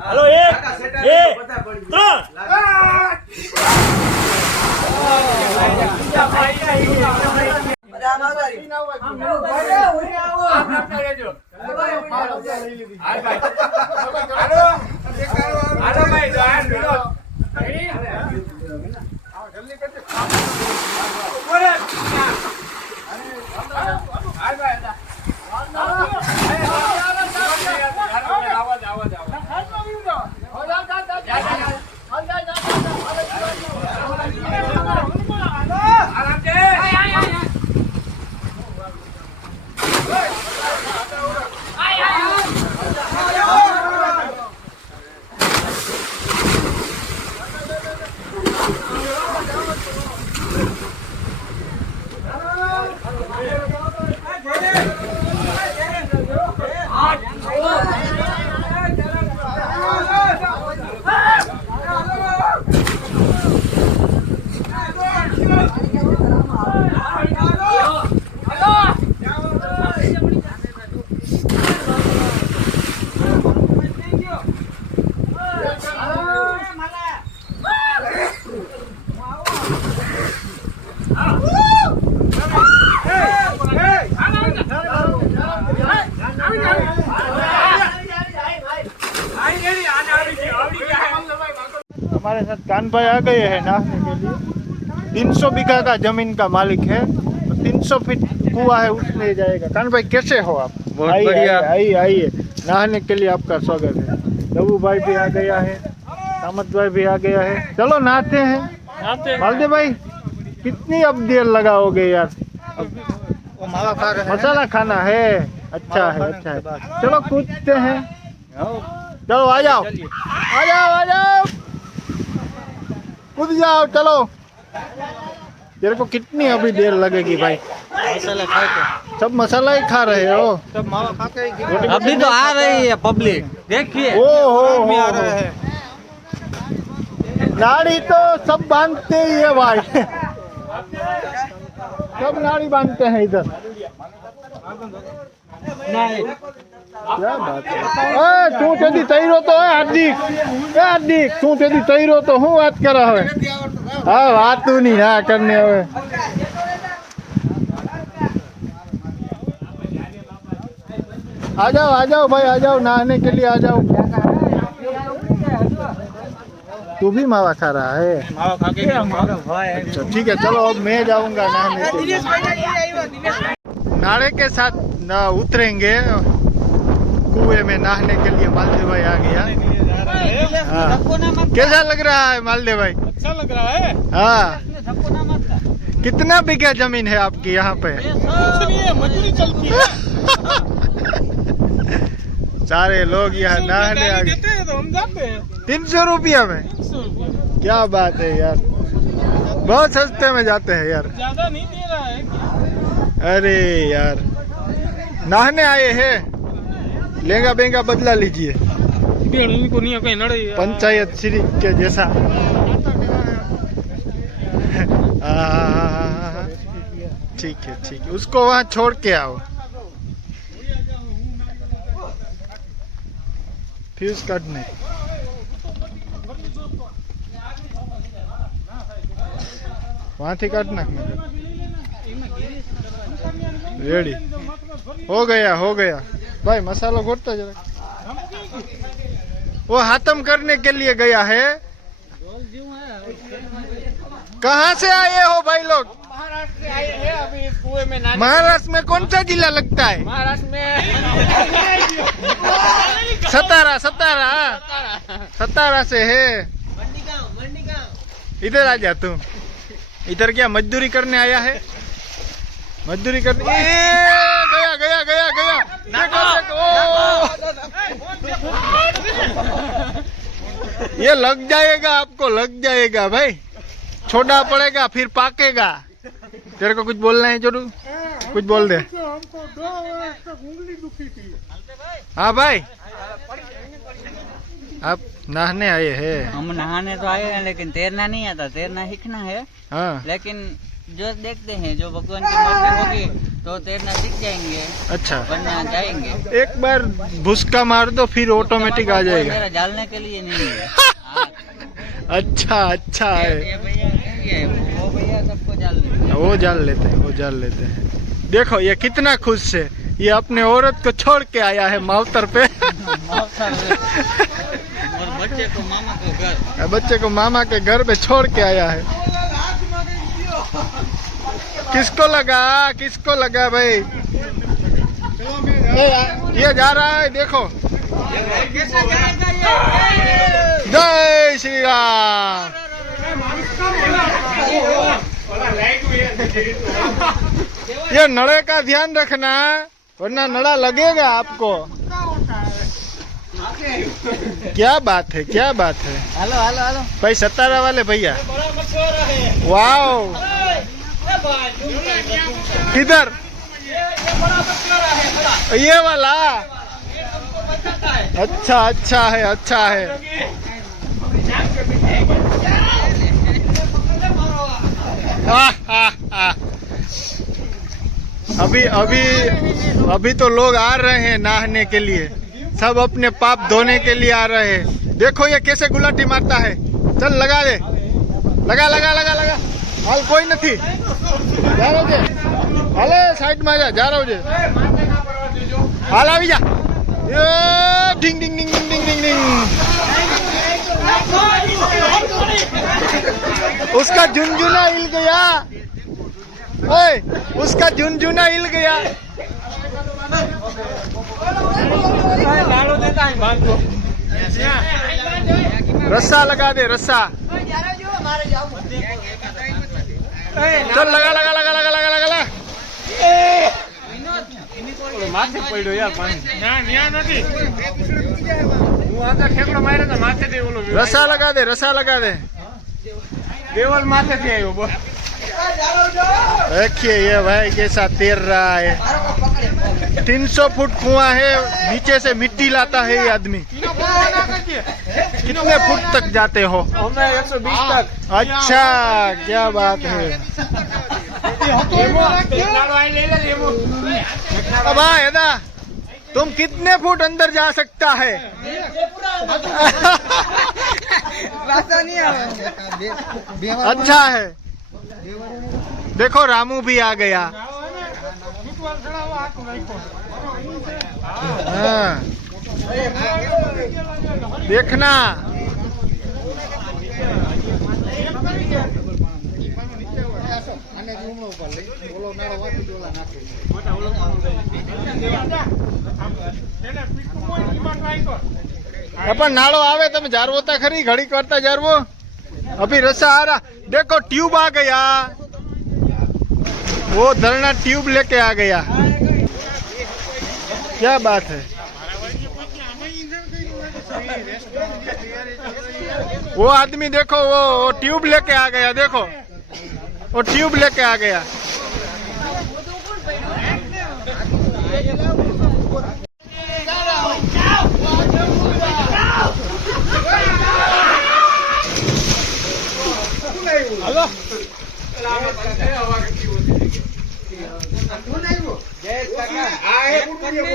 Hello एक हमारे साथ कान भाई आ गए हैं नहाने के लिए। 300 बीघा का जमीन का मालिक है, तो 300 फीट कुआं है उसमें जाएगा। कान भाई कैसे हो आप? बहुत बढ़िया। आइए आइए, नहाने के लिए आपका स्वागत है। दबू भाई भी आ गया है, कामत भाई भी आ गया है। चलो नहाते हैं। मालदेव भाई कितनी अब देर लगाओगे यार? मसाला खाना है। अच्छा है, अच्छा है। चलो कूदते हैं। चलो आ जाओ, आ जाओ, आ जाओ, कूद जाओ। चलो, तेरे को कितनी अभी देर लगेगी भाई? मसाला खा के सब मसाला ही खा रहे हो? सब मावा खा के अभी तो आ रही है पब्लिक, देखिए। ओ हो आ रहे हैं। नाड़ी तो सब बांधते ही है भाई। सब नाड़ी बांधते हैं इधर। नहीं क्या बात है? तू तेरी तैरो तो है हार्दिक, हार्दिक तू तेरी तैरो तो हूँ बात कर रहा है। हाँ बात तू नहीं ना करने हुए। आ जाओ भाई, आ जाओ नहाने के लिए, आ जाओ। तू भी मावा खा रहा है? मावा खा के अच्छा ठीक है, चलो अब मैं जाऊंगा नहाने के लिए। नाड़े के साथ न उतरेंगे कुएं में नहाने के लिए। मालदेव भाई आ गया। हाँ। कैसा लग रहा है मालदेव भाई? अच्छा लग रहा है। हाँ। कितना बीघा जमीन है आपकी यहाँ पे? मजदूरी चलती है। सारे लोग यहाँ नहाने आ गए। तो हम जाते हैं 300 रुपया में? क्या बात है यार, बहुत सस्ते में जाते हैं यार। ज्यादा नहीं दे रहा है क्या? अरे यार नहाने आए हैं, लहंगा बेंगा बदला लीजिए। पंचायत श्री के जैसा। ठीक है ठीक है, उसको वहाँ छोड़ के आओ। फ्यूज काटने वहाँ थी काटना। रेडी हो गया भाई। मसाला घोटता जरा। वो हाथम करने के लिए गया है। कहाँ से आए हो भाई लोग? महाराष्ट्र से आए हैं अभी इस कुएं में नहाने। महाराष्ट्र में कौन सा जिला लगता है? महाराष्ट्र में सतारा से है। इधर आ जा तू। इधर क्या मजदूरी करने आया है? मजदूरी करने। गया देखो। ये लग जाएगा, आपको लग जाएगा भाई। छोड़ा पड़ेगा फिर पाकेगा। तेरे को कुछ बोलना है जोरू? कुछ बोल दे। हमको 2 वर्ष तक उंगली दुखी थी। हाँ भाई, आप नहाने आए हैं? हम नहाने तो आए हैं लेकिन तैरना नहीं आता, तैरना सीखना है। हाँ। लेकिन जो देखते हैं, जो भगवान की मर्जी होगी तो तैरना सीख जाएंगे, अच्छा, वरना जाएंगे। एक बार भुसका मार दो फिर ऑटोमेटिक आ जाएगा। मेरा डालने के लिए नहीं है। अच्छा अच्छा है। ये भैया नहीं है, वो भैया सबको डाल लेते हैं। वो जान लेते हैं, वो जान लेते हैं। देखो ये कितना खुश है, ये अपने औरत को छोड़ के आया है मावतर पे। और बच्चे को मामा को घर, बच्चे को मामा के घर पे छोड़ के आया है। किसको लगा भाई? ये जा रहा है, देखो। जय श्री राम। ये नड़े का ध्यान रखना, वरना नड़ा लगेगा आपको। क्या बात है, क्या बात है। हेलो हेलो हेलो भाई 17 वाले भैया, वाओ। किधर? ये वाला? अच्छा अच्छा है, अच्छा है। अभी तो लोग आ रहे हैं नहाने के लिए, सब अपने पाप धोने के लिए आ रहे हैं। देखो ये कैसे गुलाटी मारता है। चल लगा दे, लगा लगा लगा लगा। हाल कोई नहीं जा रहा है, हाले साइड में जा रहा हूँ। हाल आ जा। डिंग डिंग डिंग डिंग डिंग डिंग डिंग। उसका झुनझुना हिल गया। ओए, उसका झुनझुना हिल गया। रस्सा लगा दे, रस्सा। चल लगा लगा लगा लगा लगा लगा लगा। माथे પડ્યો યાર પાણી ના ન્યા નથી હું આતા ઠેકડો માર્યો તો માથે થી ઓલો રસા લગા દે, રસા લગા દે। દેવલ માથે થી આવ્યો બસ। देखिए ये भाई कैसा तैर रहा है। 300 फुट कुआं है, नीचे से मिट्टी लाता है ये आदमी। कितने फुट तक जाते हो? 120 तक। अच्छा, क्या बात है। अब एदा तुम कितने फुट अंदर जा सकता है? अच्छा है। देखो रामू भी आ गया। हाँ। देखना अपन नाड़ो आवे तमे जारवो ता खरी, घड़ी करता जारवो। अभी रसा आ रहा, देखो ट्यूब आ गया। वो धरना ट्यूब लेके आ गया। क्या बात है। वो आदमी देखो, वो ट्यूब लेके आ गया। देखो वो ट्यूब लेके आ गया।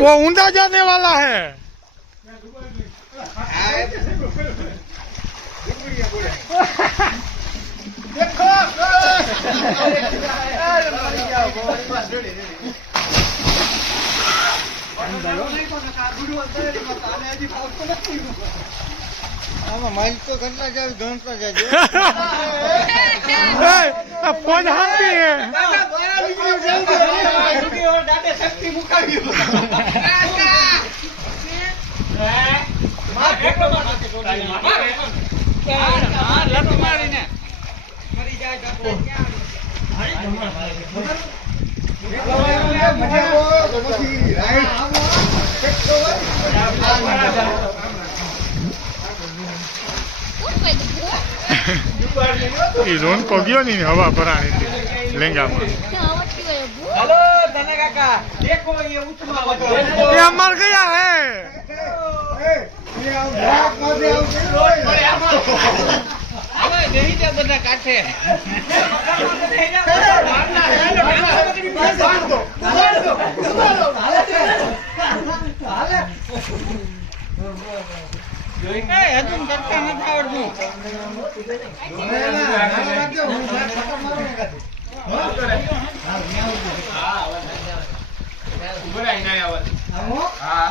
वो ऊंधा जाने वाला है। માઇલ તો ઘંટા જાય, ઘંટા જાય। फोन हम भी है। रोन को गयो नहीं हवा भरानी थी लहंगा में। हेलो धने काका, देखो ये ये मर गया है। હવે બેહી જાઓ બધા કાંઠે. જોઈ કાંઈ હજુ કરતા નથી આવડતું. હા